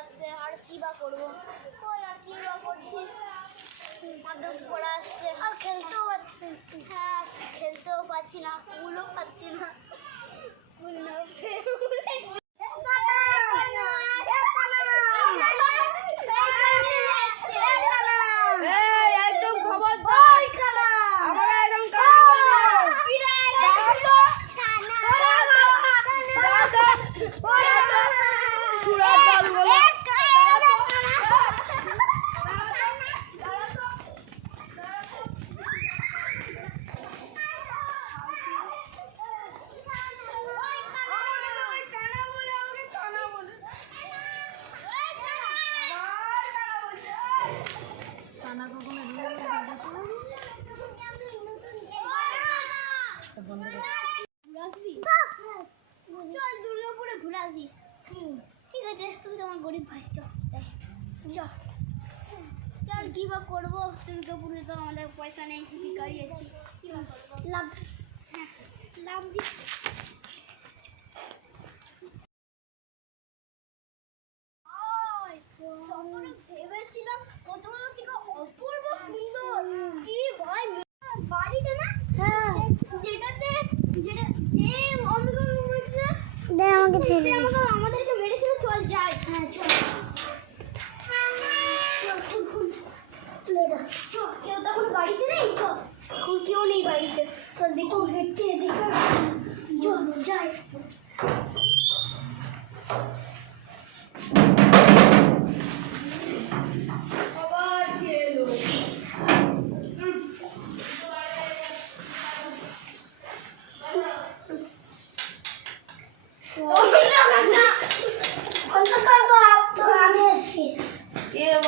আসছে, আর কি বা করবো, আর কি বা করছি, মাধ্যমিক পড়া আসছে, আর খেলতেও পারছি, হ্যাঁ খেলতেও পারছি না, ফুলও পাচ্ছি না। চল দুর্গাপুরে ঘুরে আসি। ঠিক আছে, তুই তো আমার গরিব ভাই, চল কি বা করবো, দুর্গাপুরে তো আমাদের পয়সা নেই, ভিখারি আছি, কি বা করবো, লাভ, হ্যাঁ লাভ দি। ভেবেছিলাম কতগুলো থেকে অপূর্ব সুন্দর, কি ভাই বাড়িটা না, হ্যাঁ যেটাতে যেটা যে আমাদেরকে মেরেছিল, চল যাই, হ্যাঁ চল কেউ তো এখন বাড়িতে নেই, চল এখন কেউ নেই বাড়িতে, চল দেখো হেঁটে দেখো, চল যাই।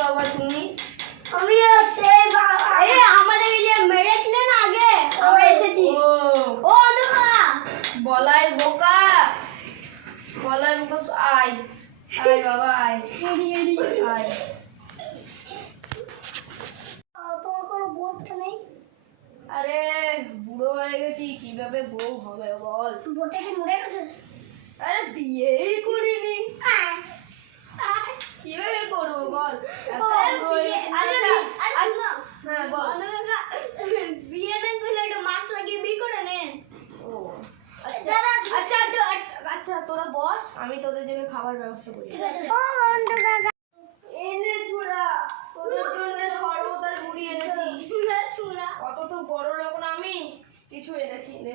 বাবা তুমি আমাদের যে মেরেছিলে না আগে, আমরা এসেছি। ও বলাই বোকা, বলাই বোকা, আয় আয় বাবা আয় আয়। তোমার কোনো বোনটা নেই? আরে বুড়ো হয়ে গেছি, কিভাবে বউ হবে বল? বোনটা কি মরে গেছে? আরে বিয়েই করিনি, কিভাবে করবো বল? হ্যাঁ বল। বিয়ে না করলে একটা মাস্ক লাগিয়ে বিয়ে করে নেন। আচ্ছা আচ্ছা আচ্ছা আচ্ছা, তোরা বস, আমি তোদের জন্য খাবার ব্যবস্থা করি। ঠিক আছে। এনে ছুড়া, তোদের জন্য শরবত আর মুড়ি এনেছি। ছুরা অত তো বড় লোক না আমি, কিছু এনেছি নে।